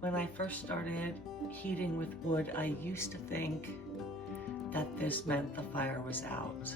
When I first started heating with wood, I used to think that this meant the fire was out.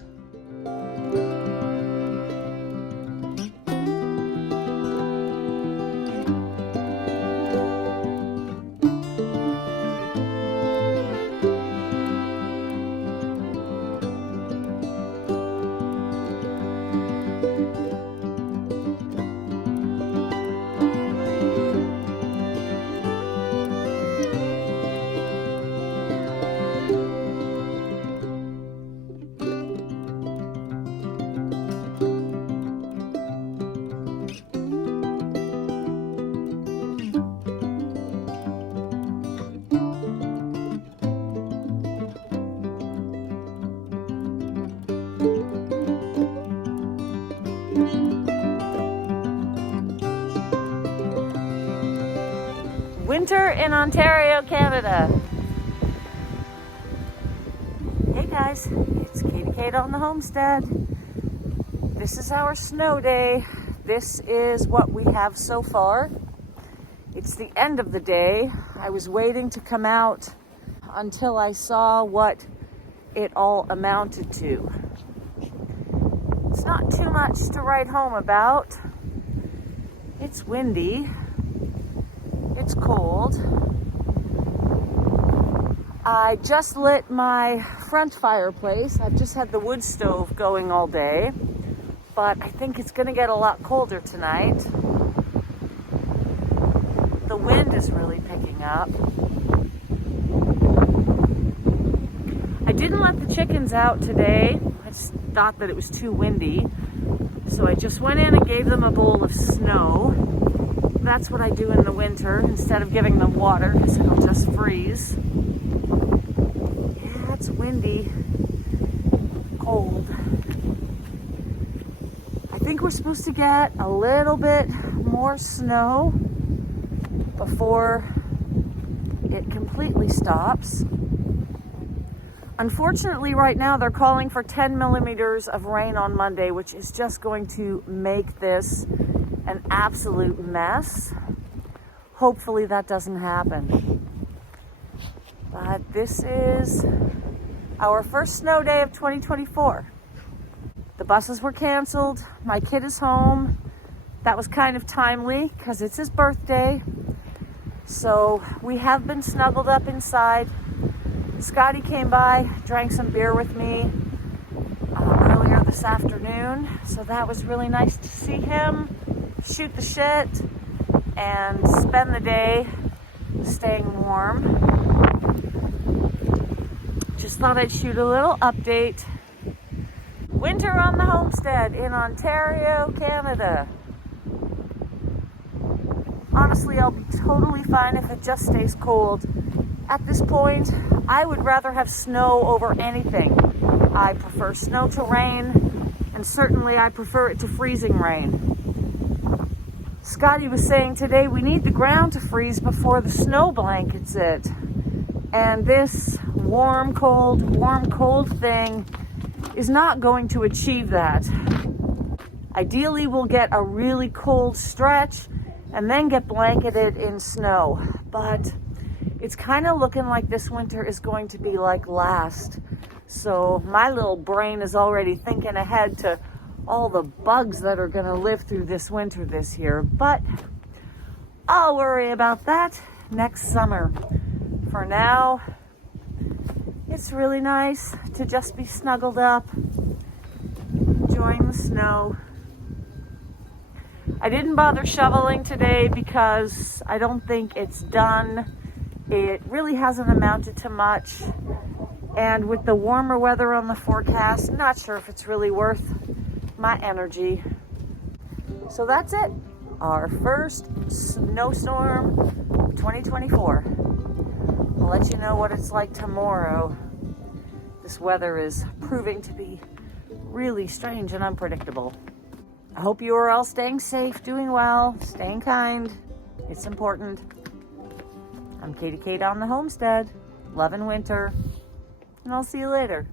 Winter in Ontario, Canada. Hey guys, it's Katie Kate on the Homestead. This is our snow day. This is what we have so far. It's the end of the day. I was waiting to come out until I saw what it all amounted to. It's not too much to write home about. It's windy. It's cold. I just lit my front fireplace. I've just had the wood stove going all day, but I think it's going to get a lot colder tonight. The wind is really picking up. I didn't let the chickens out today. I just thought that it was too windy. So I just went in and gave them a bowl of snow. That's what I do in the winter instead of giving them water because it'll just freeze. Yeah, it's windy, cold. I think we're supposed to get a little bit more snow before it completely stops. Unfortunately, right now they're calling for 10 millimeters of rain on Monday, which is just going to make this an absolute mess. Hopefully that doesn't happen. But this is our first snow day of 2024. The buses were canceled. My kid is home. That was kind of timely because it's his birthday. So we have been snuggled up inside. Scotty came by, drank some beer with me earlier this afternoon. So that was really nice to see him, shoot the shit, and spend the day staying warm. Just thought I'd shoot a little update. Winter on the Homestead in Ontario, Canada. Honestly, I'll be totally fine if it just stays cold. At this point, I would rather have snow over anything. I prefer snow to rain, and certainly I prefer it to freezing rain. Scotty was saying today we need the ground to freeze before the snow blankets it. And this warm, cold thing is not going to achieve that. Ideally, we'll get a really cold stretch and then get blanketed in snow. But it's kind of looking like this winter is going to be like last. So my little brain is already thinking ahead to all the bugs that are going to live through this winter this year. But I'll worry about that next summer. For now, it's really nice to just be snuggled up, enjoying the snow. I didn't bother shoveling today because I don't think it's done. It really hasn't amounted to much. And with the warmer weather on the forecast, not sure if it's really worth my energy. So that's it. Our first snowstorm of 2024. I'll let you know what it's like tomorrow. This weather is proving to be really strange and unpredictable. I hope you are all staying safe, doing well, staying kind. It's important. I'm Katie Kate on the Homestead. Loving winter. And I'll see you later.